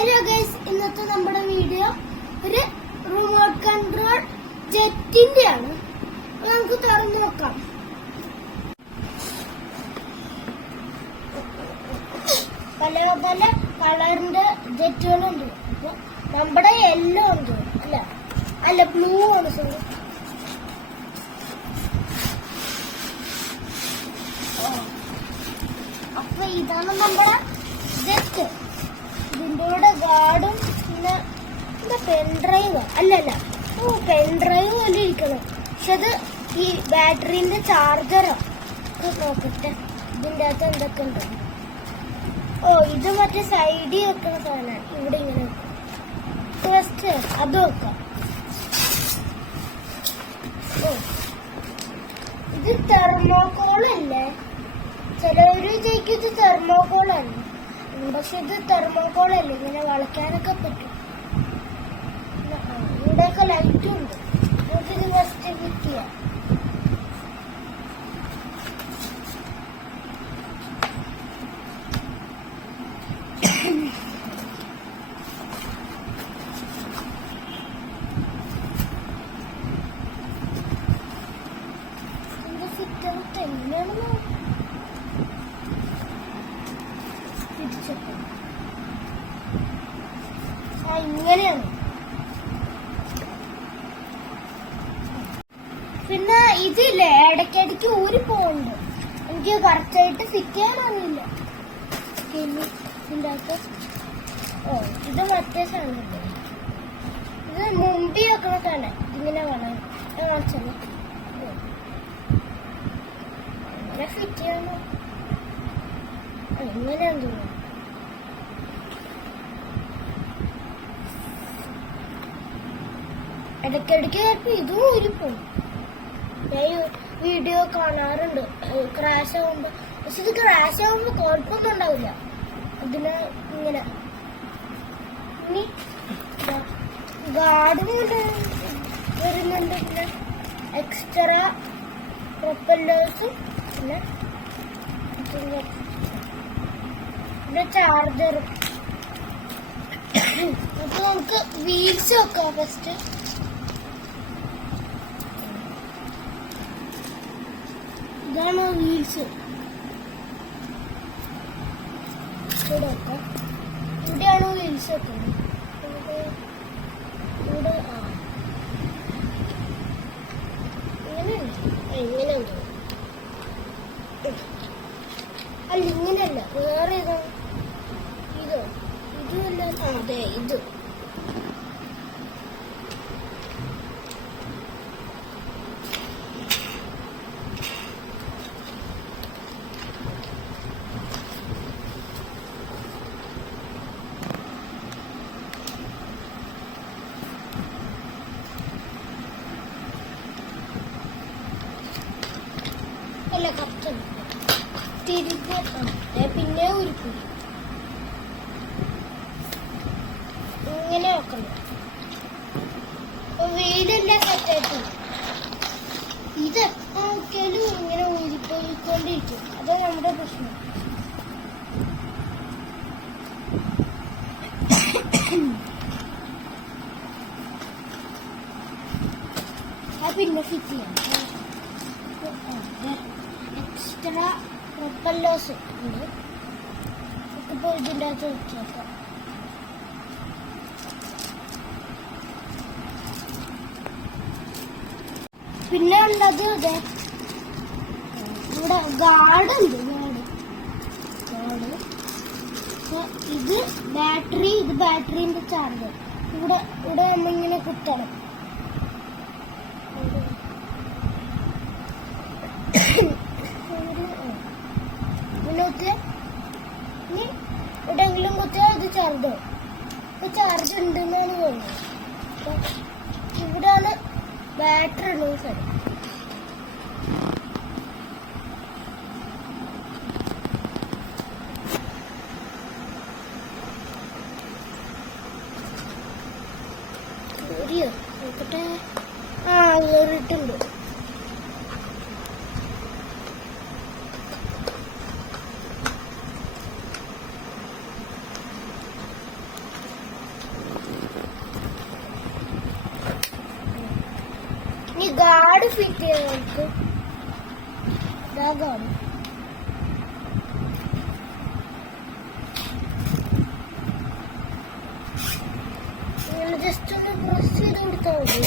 Hello guys, ഇന്നത്തെ നമ്മുടെ video ഒരു റിമോട്ട് കൺട്രോൾ ജെറ്റിന്റെ ആണ്. നമുക്ക് തുറന്നു നോക്കാം. പല പല കളറിന്റെ ജെറ്റുകളുണ്ട്. നമ്മുടെ യെല്ലോ ഉണ്ട്, അല്ല ബ്ലൂ ആണ്. സോറി, അപ്പൊ ഇതാണ് നമ്മുടെ ജെറ്റ്. ഇതിന്റെ കൂടെ ഗാർഡും പിന്നെ പെൻഡ്രൈവ് അല്ലല്ല പെൻഡ്രൈവ് പോലെ ഇരിക്കണം. പക്ഷെ അത് ഈ ബാറ്ററിന്റെ ചാർജറോ. നോക്കട്ടെ ഇതിന്റെ അകത്ത് എന്തൊക്കെ ഉണ്ട്. ഇത് മറ്റേ സൈഡിൽ വെക്കണ സാധനമാണ്. ഇവിടെ ഇങ്ങനെ ഫസ്റ്റ് അത് വെക്കാം. ഇത് തെർമോകോളല്ലേ? ചിലവര് ചോദിക്കും ഇത് തെർമോകോളാണ്. പക്ഷെ ഇത് തെർമോകോളല്ലേ, ഇങ്ങനെ വളയ്ക്കാനൊക്കെ പറ്റും. ഇവിടെയൊക്കെ ലൈറ്റും ഉണ്ട്. നമുക്കിത് ഫസ്റ്റ് ഫിറ്റ് ചെയ്യാം. ഇത് ഫിറ്റ് ഔട്ട് എങ്ങനെയാണെന്ന് ഇങ്ങനെയാണ്. പിന്നെ ഇതില്ലേ ഇടയ്ക്കിടയ്ക്ക് ഊരി പോകുന്നുണ്ട്. എനിക്ക് കറക്റ്റായിട്ട് ഫിറ്റ് ചെയ്യാനൊന്നുമില്ല. ഇതിന്റെ അകത്ത് ഇത് മറ്റേ സാധനം. ഇത് മുമ്പിൽ വെക്കണ സാധനം. ഇതിങ്ങനെ വേണം കാണിച്ചത്. അങ്ങനെ ഫിറ്റ് ചെയ്യാനോ എങ്ങനെയാന്ന് തോന്നുന്നു. ഇടയ്ക്കിടയ്ക്ക് ചിലപ്പോ ഇതും ഊരിപ്പോകും. ഞാൻ വീഡിയോ കാണാറുണ്ട് ക്രാഷ് ആവുമ്പോ. പക്ഷെ ഇത് ക്രാഷ് ആവുമ്പോ കുഴപ്പമൊന്നും ഉണ്ടാവില്ല. ഇതിന് ഇങ്ങനെ ഇനി ഗാർഡും വരുന്നുണ്ട്. പിന്നെ എക്സ്ട്രാ പ്രൊപ്പല്ലേഴ്സും പിന്നെ ചാർജറും. അപ്പൊ നമുക്ക് വീൽസ് വെക്കാം. ഫസ്റ്റ് ഇതാണ് വീൽസ്. ഇവിടെ വെക്കാം. ഇവിടെയാണ് വീൽസ് വെക്കുന്നത്. ഇവിടെ ഇങ്ങനെയുണ്ട്. അല്ല ഇങ്ങനെയല്ല, വേറെ ഇതാണ്. ഇതുമല്ല, അതെ ഇത്. അല്ല കറക്റ്റ് തിരിച്ച് പിന്നെ ഉരുക്കും. ഇങ്ങനെ വെക്കണം. വീലെല്ലാം സെറ്റായിട്ട് ഇത് നോക്കിയാലും ഇങ്ങനെ ഊരിപ്പോയിക്കൊണ്ടിരിക്കും. അതാണ് നമ്മുടെ പ്രശ്നം. പിന്നെ ഫിറ്റ് ചെയ്യാം. എക്സ്ട്രാ പ്രൊപ്പല്ലേഴ്സ് ഉണ്ട്. ഇപ്പോൾ ഇതിൻ്റെ അകത്ത് വെച്ചേക്കാം. പിന്നെ ഉള്ളത് അതെ ഇവിടെ ഗാർഡുണ്ട്. ഇത് ബാറ്ററി, ഇത് ബാറ്ററിന്റെ ചാർജർ. ഇവിടെ നമ്മളിങ്ങനെ കുത്തണം. ഇനി എവിടെയെങ്കിലും കുത്തിയാൽ ഇത് ചാർജ് ചാർജ് ഉണ്ടെന്നാണ് തോന്നുന്നത്. ഇവിടെയാണ് ബാറ്ററി ഉള്ള സ്ഥലം. നോക്കട്ടെ. കയറിയിട്ടുണ്ട്. ഗാർഡ് ഫിറ്റ് ചെയ്യാൻ നമുക്ക് ഗാർഡ് ജസ്റ്റ് ഒന്ന് പ്രസ് ചെയ്ത് കൊടുത്താൽ മതി.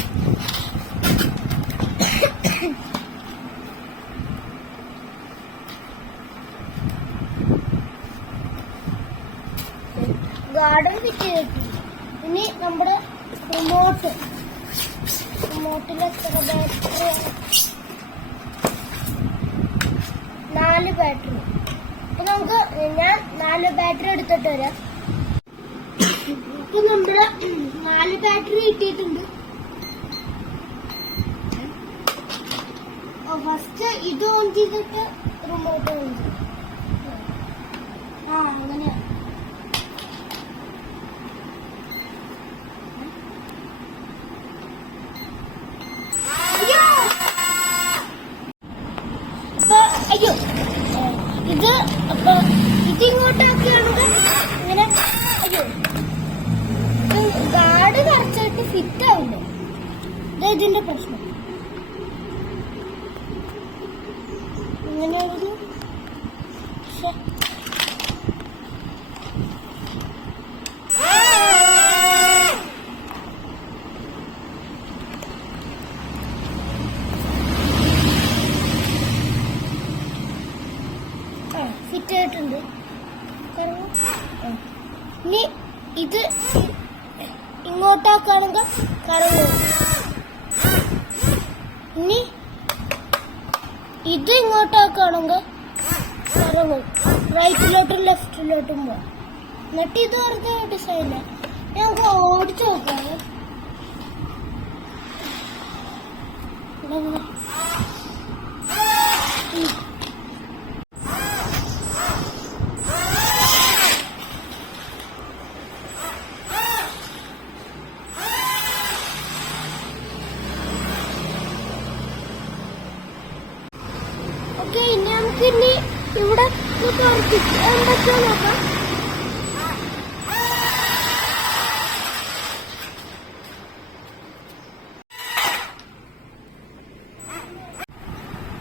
ഗാർഡൻ ഫിറ്റ് ചെയ്തിട്ടുണ്ട്. ഇനി നമ്മുടെ റിമോട്ടിൽ എത്ര ബാറ്ററി? 4 ബാറ്ററി. അപ്പൊ നമുക്ക് ഞാൻ 4 ബാറ്ററി എടുത്തിട്ട് വരാം. ഇപ്പൊ നമ്മള് 4 ബാറ്ററി കിട്ടിയിട്ടുണ്ട്. ഫസ്റ്റ് ഇത് ഓൺ ചെയ്തിട്ട് റിമോട്ട് ഓൺ ചെയ്യും. അങ്ങനെയാ. അയ്യോ ഇത് ഇങ്ങോട്ടാക്കുകയാണെങ്കിൽ ഇങ്ങനെ അയ്യോ ഗാർഡ് കറക്റ്റായിട്ട് ഫിറ്റ് ആവില്ല. ഇതിന്റെ പ്രശ്നം. ഇങ്ങനെയായിരുന്നു. ഫിറ്റ് ആയിട്ടുണ്ട്. ഇനി ഇത് ഇങ്ങോട്ടാക്കുകയാണെങ്കിൽ കറങ്ങും. ഇനി ഇത് ഇങ്ങോട്ടാക്കുകയാണെങ്കിൽ കറങ്ങും. റൈറ്റിലോട്ടും ലെഫ്റ്റിലോട്ടും പോവാം. എന്നിട്ട് ഇത് വെറുതെ ഡിസൈന ഞങ്ങൾക്ക് ഓടിച്ചു നോക്കാം. ഇനി നമുക്ക് ഇവിടെ എന്തൊക്കെയാ നോക്കാം.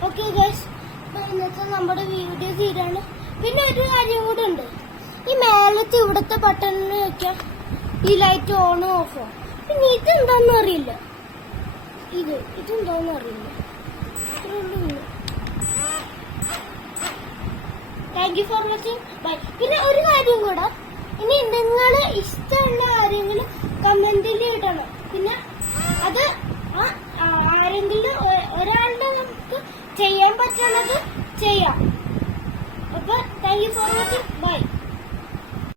ഓക്കെ ഗൈസ്, ഇന്നത്തെ നമ്മുടെ വീഡിയോ തീരാണ്. പിന്നെ ഒരു കാര്യം കൂടെ ഉണ്ട്. ഈ മേലത്തെ ഇവിടുത്തെ ബട്ടണിന് വെക്കാം ഈ ലൈറ്റ് ഓണോ ഓഫോ. പിന്നെ ഇതെന്താന്ന് അറിയില്ല. ഇതെന്താന്ന് അറിയില്ല. Thank you for watching. Bye. പിന്നെ ഒരു കാര്യം കൂടെ, ഇനി നിങ്ങൾ ഇഷ്ടമുള്ള കാര്യങ്ങൾ കമന്റിൽ ഇടണം. പിന്നെ അത് ആരെങ്കിലും ഒരാളുടെ നമുക്ക് ചെയ്യാൻ പറ്റുന്നത് ചെയ്യാം. അപ്പൊ thank you for watching. By.